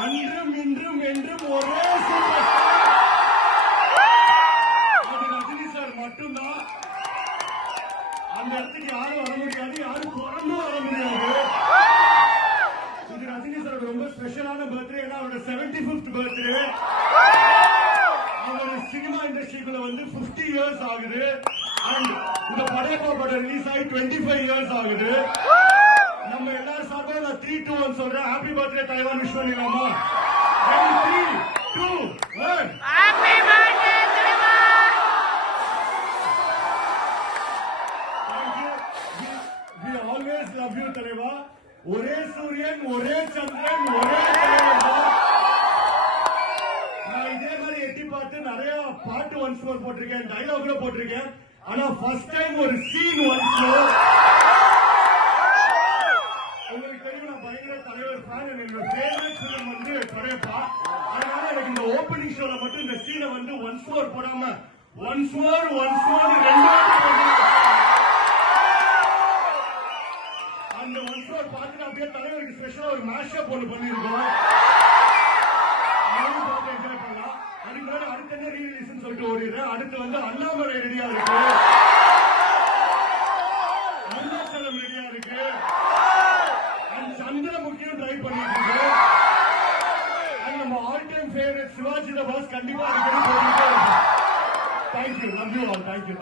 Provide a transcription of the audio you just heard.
அன்றும் இன்றும் என்றும் ஒரே சூப்பர் அது ரஜினி சார் மட்டும்தான். அந்த இடத்துக்கு யாரும் வர முடியாது, யாரும் தொடர்ந்து வர முடியாது. இது ரஜினி சார் ரொம்ப ஸ்பெஷலான பர்த்டே. அவரோட 75th பர்த்டே. அவரோட சினிமா இண்டஸ்ட்ரிக்குள்ள வந்து 50 இயர்ஸ் ஆகுது. அண்ட் இந்த படையப்பா படம் ரிலீஸ் ஆகி 25 இயர்ஸ் ஆகுது. நம்ம எல்லாரும் சார்பாக நான் 3, 2, 1 சொல்றேன். ஹாப்பி பர்த்டே தைவான் விஷ் பண்ணிடலாமா? 3, 2, 1 ஹாப்பி பர்த்டே தலைவா. Thank you. We always love you தலைவா. ஒரே சூரியன், ஒரே சந்திரன், ஒரே தலைவா. நான் இதே மாதிரி எட்டி பார்த்து நிறைய பாட்டு ஒன்ஸ் மோர் போட்டிருக்கேன், டைலாக் கூட போட்டிருக்கேன். ஆனா ஃபர்ஸ்ட் டைம் ஒரு சீன் ஒன்ஸ் மோர். உங்களுக்கு தெரியும் நான் பயங்கர தலைவர் ஃபேன். என்னோட ஃபேவரட் ஃபிலிம் வந்து படையப்பா. அதனால எனக்கு இந்த ஓப்பனிங் ஷோல மட்டும் இந்த சீனை வந்து ஒன்ஸ் மோர் போடாம ஒன்ஸ் மோர் அந்த ஒன்ஸ் மோர் பார்த்துட்டு அப்படியே தலைவருக்கு ஸ்பெஷலா ஒரு மேஷப் ஒன்று பண்ணிருக்கோம். என்ஜாய் பண்ணலாம். அதுக்கு முன்னாடி அடுத்த என்ன ரீரிலீஸ் சொல்லிட்டு ஓடிடுறேன். அடுத்து வந்து அண்ணாமலை ரெடியா இருக்கு, அருணாச்சலம் ரெடியா இருக்கு, சந்திரமுகியும் ட்ரை பண்ணிட்டு இருக்கு. நம்ம ஆல் டைம் ஃபேவரட் சிவாஜி த பாஸ் கண்டிப்பா அடிக்கடி போட்டுட்டே இருக்கும். Thank you, love you all. Thank you.